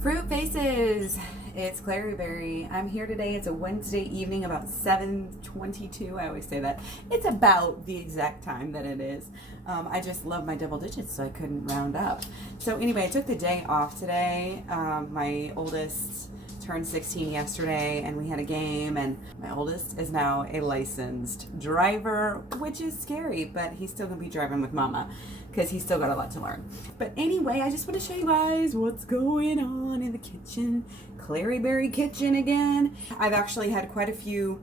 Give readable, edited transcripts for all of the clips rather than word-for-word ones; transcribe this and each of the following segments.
Fruit Faces! It's KlaireeBerry. I'm here today. It's a Wednesday evening about 7:22. I always say that. It's about the exact time that it is. I just love my double digits, so I couldn't round up. So anyway, I took the day off today. My oldest turned 16 yesterday, and we had a game, and my oldest is now a licensed driver, which is scary, but he's still gonna be driving with mama because he's still got a lot to learn. But anyway, I just want to show you guys what's going on in the kitchen. KlaireeBerry kitchen again. I've actually had quite a few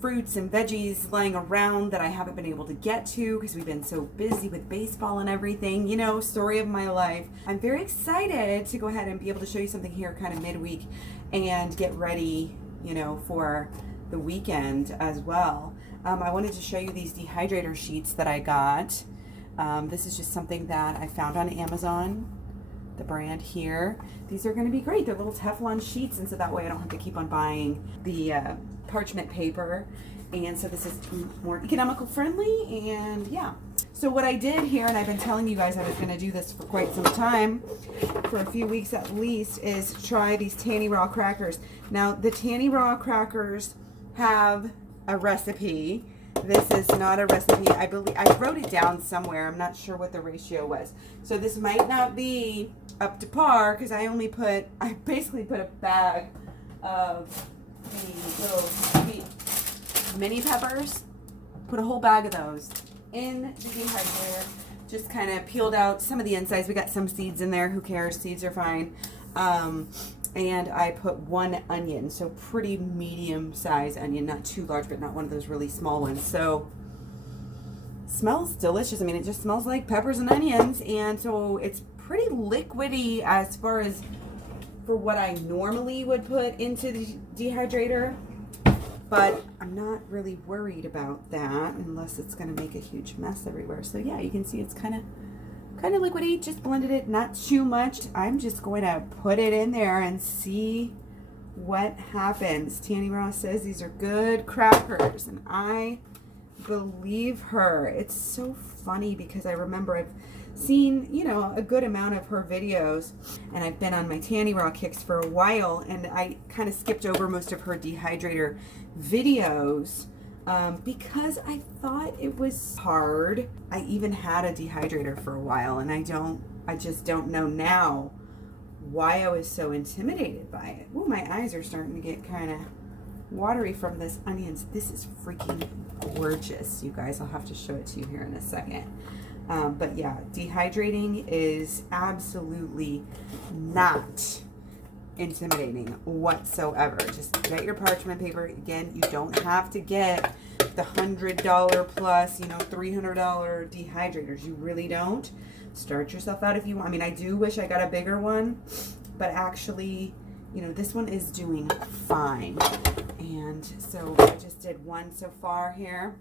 fruits and veggies lying around that I haven't been able to get to because we've been so busy with baseball and everything. You know, story of my life. I'm very excited to go ahead and be able to show you something here kind of midweek and get ready, you know, for the weekend as well. I wanted to show you these dehydrator sheets that I got. This is just something that I found on Amazon, the brand here. These are going to be great. They're little Teflon sheets, and so that way I don't have to keep on buying the parchment paper, and so this is more economical friendly. And yeah, so what I did here, and I've been telling you guys I was going to do this for quite some time, for a few weeks at least, is try these Tannyraw crackers. Now the Tannyraw crackers have a recipe. This is not a recipe. I believe I wrote it down somewhere. I'm not sure what the ratio was. So this might not be up to par because I basically put a bag of the little sweet mini peppers, put a whole bag of those in the dehydrator, just kind of peeled out some of the insides. We got some seeds in there. Who cares? Seeds are fine. And I put one onion, so pretty medium size onion, not too large, but not one of those really small ones. So smells delicious. I mean, it just smells like peppers and onions, and so it's pretty liquidy as far as for what I normally would put into the dehydrator, but I'm not really worried about that unless it's going to make a huge mess everywhere. So yeah, you can see it's kind of liquidy. Just blended it, not too much. I'm just going to put it in there and see what happens. Tannyraw says these are good crackers, and I believe her. It's so funny because I remember I've seen, you know, a good amount of her videos, and I've been on my Tannyraw kicks for a while, and I kind of skipped over most of her dehydrator videos because I thought it was hard. I even had a dehydrator for a while, and I just don't know now why I was so intimidated by it. Ooh, my eyes are starting to get kind of watery from this onions. This is freaking gorgeous, you guys. I'll have to show it to you here in a second. But yeah, dehydrating is absolutely not intimidating whatsoever. Just get your parchment paper. Again, you don't have to get the $100 plus, you know, $300 dehydrators. You really don't. Start yourself out if you want. I mean, I do wish I got a bigger one, but actually, you know, this one is doing fine. And so I just did one so far here.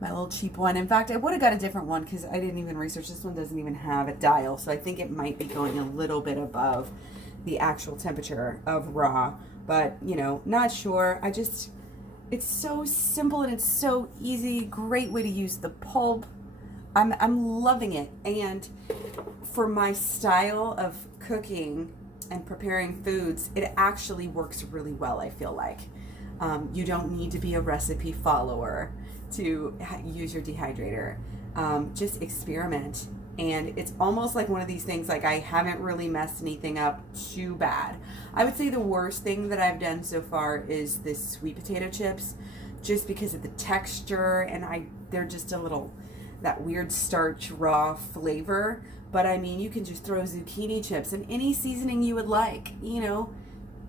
My little cheap one. In fact, I would have got a different one because I didn't even research. This one doesn't even have a dial, so I think it might be going a little bit above the actual temperature of raw, but you know, not sure. It's so simple and it's so easy. Great way to use the pulp. I'm loving it, and for my style of cooking and preparing foods, it actually works really well. I feel like you don't need to be a recipe follower to use your dehydrator. Just experiment, and it's almost like one of these things, like I haven't really messed anything up too bad. I would say the worst thing that I've done so far is this sweet potato chips, just because of the texture, and they're just a little, that weird starch raw flavor. But I mean, you can just throw zucchini chips and any seasoning you would like, you know,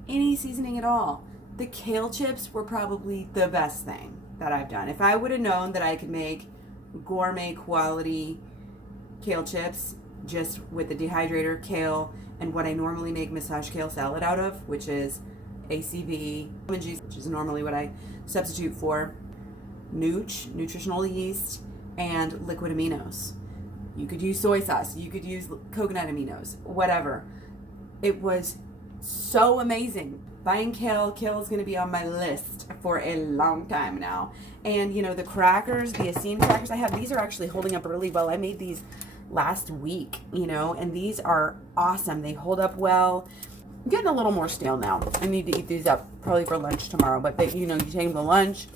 any seasoning at all. The kale chips were probably the best thing that I've done. If I would have known that I could make gourmet quality kale chips just with the dehydrator, kale, and what I normally make massage kale salad out of, which is ACV, lemon juice, which is normally what I substitute for nooch, nutritional yeast, and liquid aminos. You could use soy sauce, you could use coconut aminos, whatever. It was so amazing. Buying kale is going to be on my list for a long time now. And you know, the crackers, the Essene crackers I have, these are actually holding up really well. I made these last week, you know, and these are awesome. They hold up well. I'm getting a little more stale now. I need to eat these up probably for lunch tomorrow, but they, you know, you take them to lunch.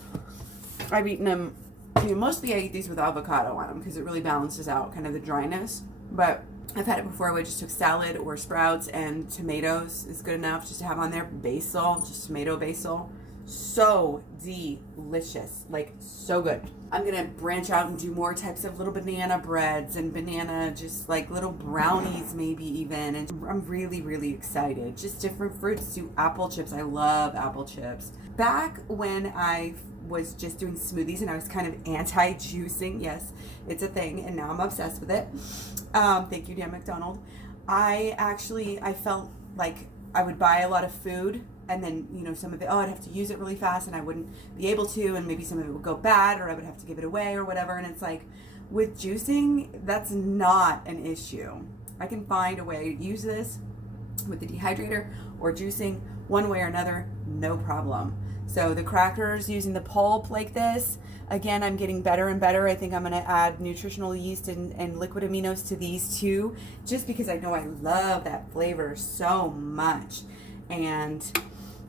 I've eaten them, you know, mostly I eat these with avocado on them because it really balances out kind of the dryness, but I've had it before where I just took salad or sprouts and tomatoes is good enough just to have on there. Basil, just tomato basil. So delicious, like so good. I'm gonna branch out and do more types of little banana breads and banana, just like little brownies maybe even, and I'm really, really excited. Just different fruits. Do apple chips. I love apple chips. Back when I was just doing smoothies and I was kind of anti-juicing, yes, it's a thing, and now I'm obsessed with it. Thank you, Dan McDonald. I felt like I would buy a lot of food, and then, you know, some of it, I'd have to use it really fast and I wouldn't be able to, and maybe some of it would go bad, or I would have to give it away or whatever. And it's like, with juicing, that's not an issue. I can find a way to use this with the dehydrator or juicing one way or another, no problem. So the crackers using the pulp like this, again, I'm getting better and better. I think I'm going to add nutritional yeast and liquid aminos to these too, just because I know I love that flavor so much. And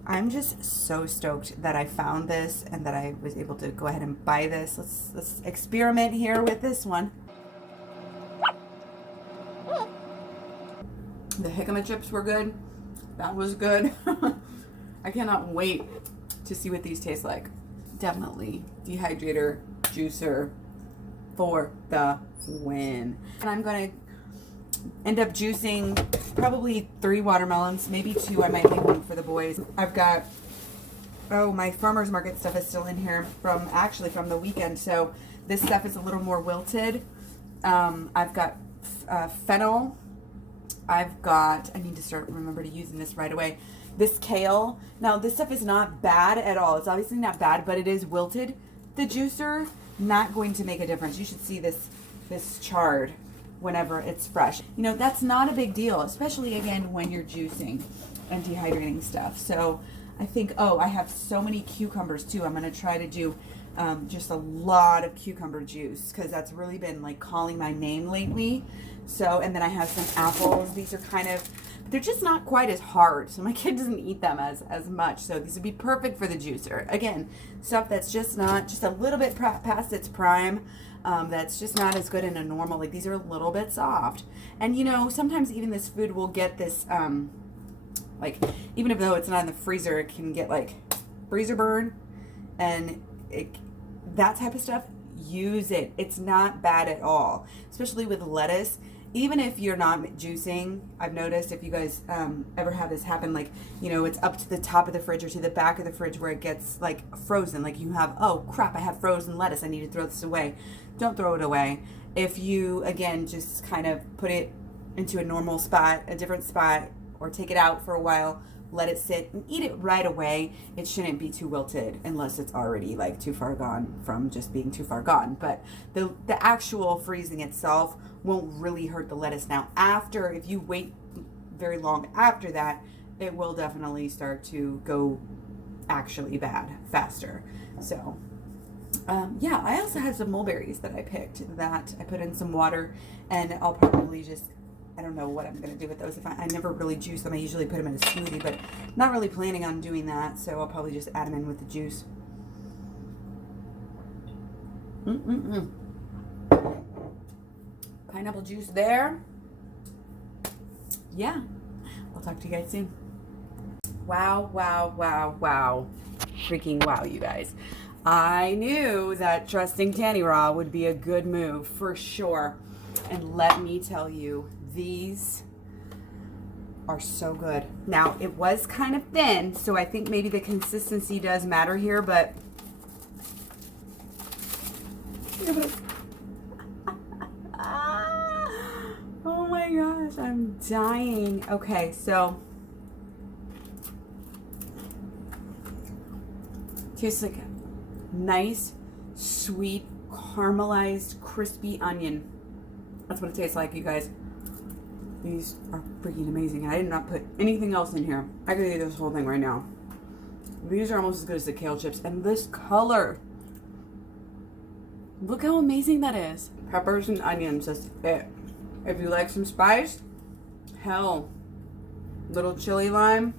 I'm just so stoked that I found this and that I was able to go ahead and buy this. Let's experiment here with this one. The jicama chips were good. That was good. I cannot wait to see what these taste like. Definitely dehydrator, juicer for the win. And I'm going to end up juicing probably 3 watermelons, maybe 2. I might leave one for the boys. I've got, my farmer's market stuff is still in here from the weekend. So this stuff is a little more wilted. I've got fennel. I need to remember to using this right away. This kale. Now this stuff is not bad at all. It's obviously not bad, but it is wilted. The juicer, not going to make a difference. You should see this chard whenever it's fresh. You know, that's not a big deal, especially again when you're juicing and dehydrating stuff. So I think, I have so many cucumbers too. I'm going to try to do just a lot of cucumber juice because that's really been like calling my name lately. So, and then I have some apples. These are they're just not quite as hard. So my kid doesn't eat them as much. So these would be perfect for the juicer. Again, stuff that's just a little bit past its prime. That's just not as good in a normal, like these are a little bit soft. And you know, sometimes even this food will get this, like, even if though it's not in the freezer, it can get like freezer burn and that type of stuff. Use it. It's not bad at all, especially with lettuce. Even if you're not juicing, I've noticed if you guys ever have this happen, like, you know, it's up to the top of the fridge or to the back of the fridge where it gets like frozen, like you have, oh crap, I have frozen lettuce, I need to throw this away. Don't throw it away. If you, again, just kind of put it into a normal spot, a different spot, or take it out for a while, let it sit and eat it right away. It shouldn't be too wilted unless it's already like too far gone from just being too far gone. But the actual freezing itself won't really hurt the lettuce. Now, if you wait very long after that, it will definitely start to go actually bad faster. So, yeah, I also had some mulberries that I picked that I put in some water, and I'll probably just, I don't know what I'm going to do with those. I never really juice them. I usually put them in a smoothie, but not really planning on doing that, so I'll probably just add them in with the juice. Pineapple juice there. Yeah, I'll talk to you guys soon. Wow, wow, wow, wow. Freaking wow, you guys. I knew that trusting Tannyraw would be a good move for sure. And let me tell you, these are so good. Now, it was kind of thin, so I think maybe the consistency does matter here, but oh my gosh, I'm dying. Okay, so tastes like a nice, sweet, caramelized, crispy onion. That's what it tastes like, you guys. These are freaking amazing. I did not put anything else in here. I could eat this whole thing right now. These are almost as good as the kale chips. And this color. Look how amazing that is. Peppers and onions, that's it. If you like some spice, hell, little chili lime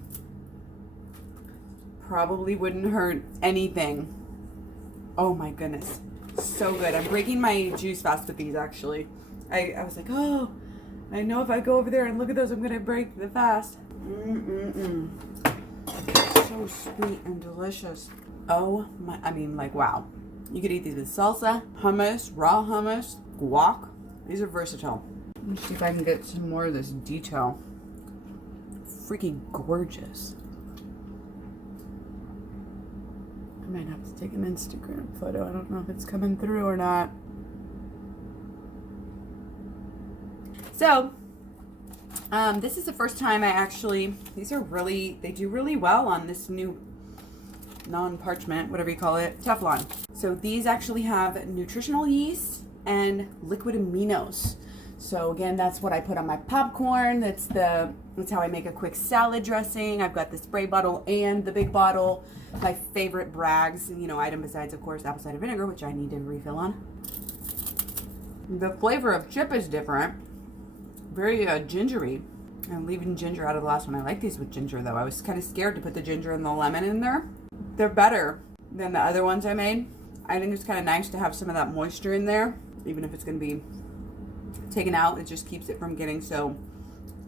probably wouldn't hurt anything. Oh my goodness. So good. I'm breaking my juice fast with these, actually. I was like, oh, I know if I go over there and look at those, I'm going to break the fast. So sweet and delicious. Oh my, I mean, like, wow. You could eat these with salsa, hummus, raw hummus, guac. These are versatile. Let me see if I can get some more of this detail. Freaking gorgeous. I might have to take an Instagram photo. I don't know if it's coming through or not. So, this is the first time I actually, these are really, they do really well on this new non-parchment, whatever you call it, Teflon. So these actually have nutritional yeast and liquid aminos. So again, that's what I put on my popcorn. That's how I make a quick salad dressing. I've got the spray bottle and the big bottle. My favorite Bragg's, item besides, of course, apple cider vinegar, which I need to refill on. The flavor of chip is different. Very gingery. I'm leaving ginger out of the last one. I like these with ginger, though. I was kind of scared to put the ginger and the lemon in there. They're better than the other ones I made. I think it's kind of nice to have some of that moisture in there, even if it's going to be taken out. It just keeps it from getting so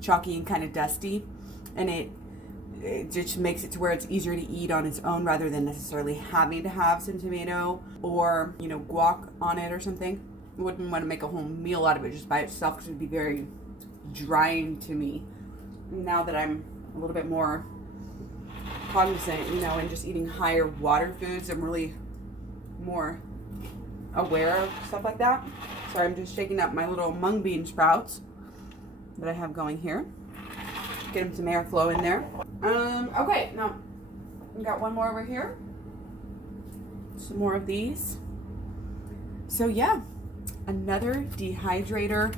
chalky and kind of dusty, and it just makes it to where it's easier to eat on its own rather than necessarily having to have some tomato or guac on it or something. I wouldn't want to make a whole meal out of it just by itself because it would be very drying to me. Now that I'm a little bit more cognizant, and just eating higher water foods, I'm really more aware of stuff like that. So I'm just shaking up my little mung bean sprouts that I have going here. Get them some airflow in there. Okay, now we got one more over here. Some more of these. So yeah, another dehydrator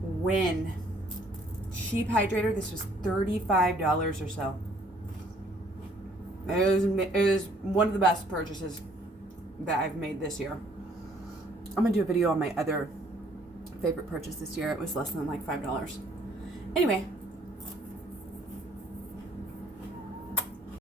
win. Cheap hydrator. This was $35 or so. It was one of the best purchases that I've made this year. I'm gonna do a video on my other favorite purchase this year. It was less than like $5. Anyway,